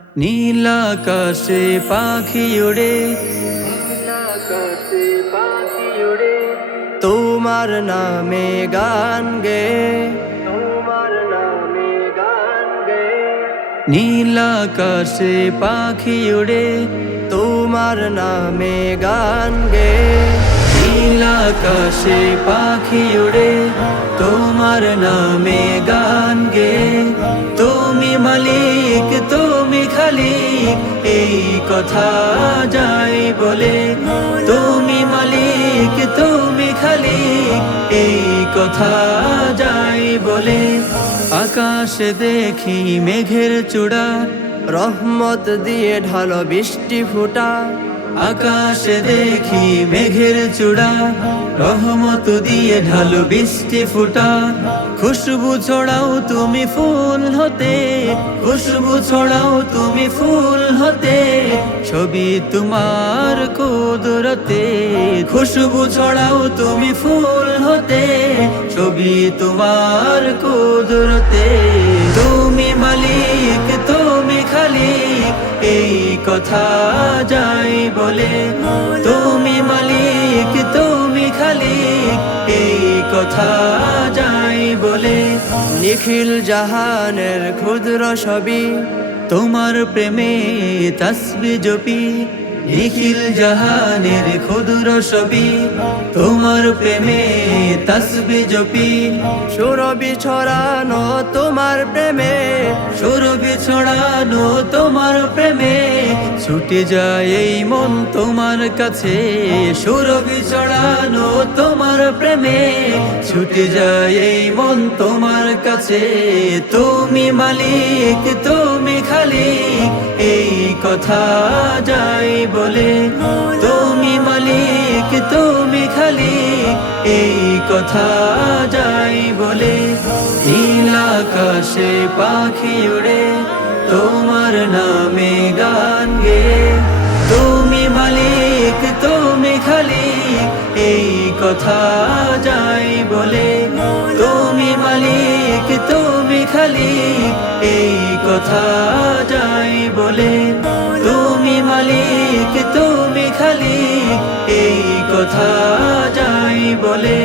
নীল আকাশে পাখি ওড়ে, তোমার নামে গান গে, নীল আকাশে পাখি ওড়ে, তোমার নামে গান গে। নীল আকাশে পাখি ওড়ে, তোমার নামে গান গে। তুমি মালিক, তুমি খালিক, এই কথা যাই বলে। তুমি মালিক, তুমি খালিক, এই কথা যাই বলে। আকাশে দেখি মেঘের চূড়া, রহমত দিয়ে ঢালো বৃষ্টি ফুটা। আকাশে দেখি মেঘের চূড়া, রহমত দিয়ে ঢালো বৃষ্টি ফুটা। খুশবু ছড়াও তুমি ফুল হতে, খুশবু ছড়াও তুমি ফুল হতে। ছবি তোমার কুদরতে, খুশবু ছড়াও তুমি ফুল হতে। ছবি তোমার কুদরতে। তুমি মালিক, তুমি খালিক, এই কথা যাই বলে। তুমি মালিক, তুমি খালিক, এই কথা যাই বলে। নিখিল জাহানের ক্ষুদ্র ছবি, তোমার প্রেমে তাসবিহ জপি। নিখিল জাহানের ক্ষুদ্র ছবি, তোমার প্রেমে তাসবিহ জপি। সুরভি ছড়ানো তোমার প্রেমে, সুরভি ছড়ানো তোমার প্রেমে। ছুটে যায় এই মন তোমার কাছে, সুরভি ছড়ানো তোমার প্রেমে। ছুটে যায় এই মন তোমার কাছে। তুমি মালিক, তুমি খালিক, এই কথা যাই বলে। তুমি মালিক, তুমি খালিক, এই কথা যাই বলে। নীল আকাশে পাখি উড়ে, তোমার নামে গান গে। তুমি মালিক, তুমি খালিক, এই কথা যাই বলে। তুমি মালিক, তুমি খালিক, এই কথা যাই বলে। তুমি মালিক, তুমি খালিক, এই কথা যাই বলে।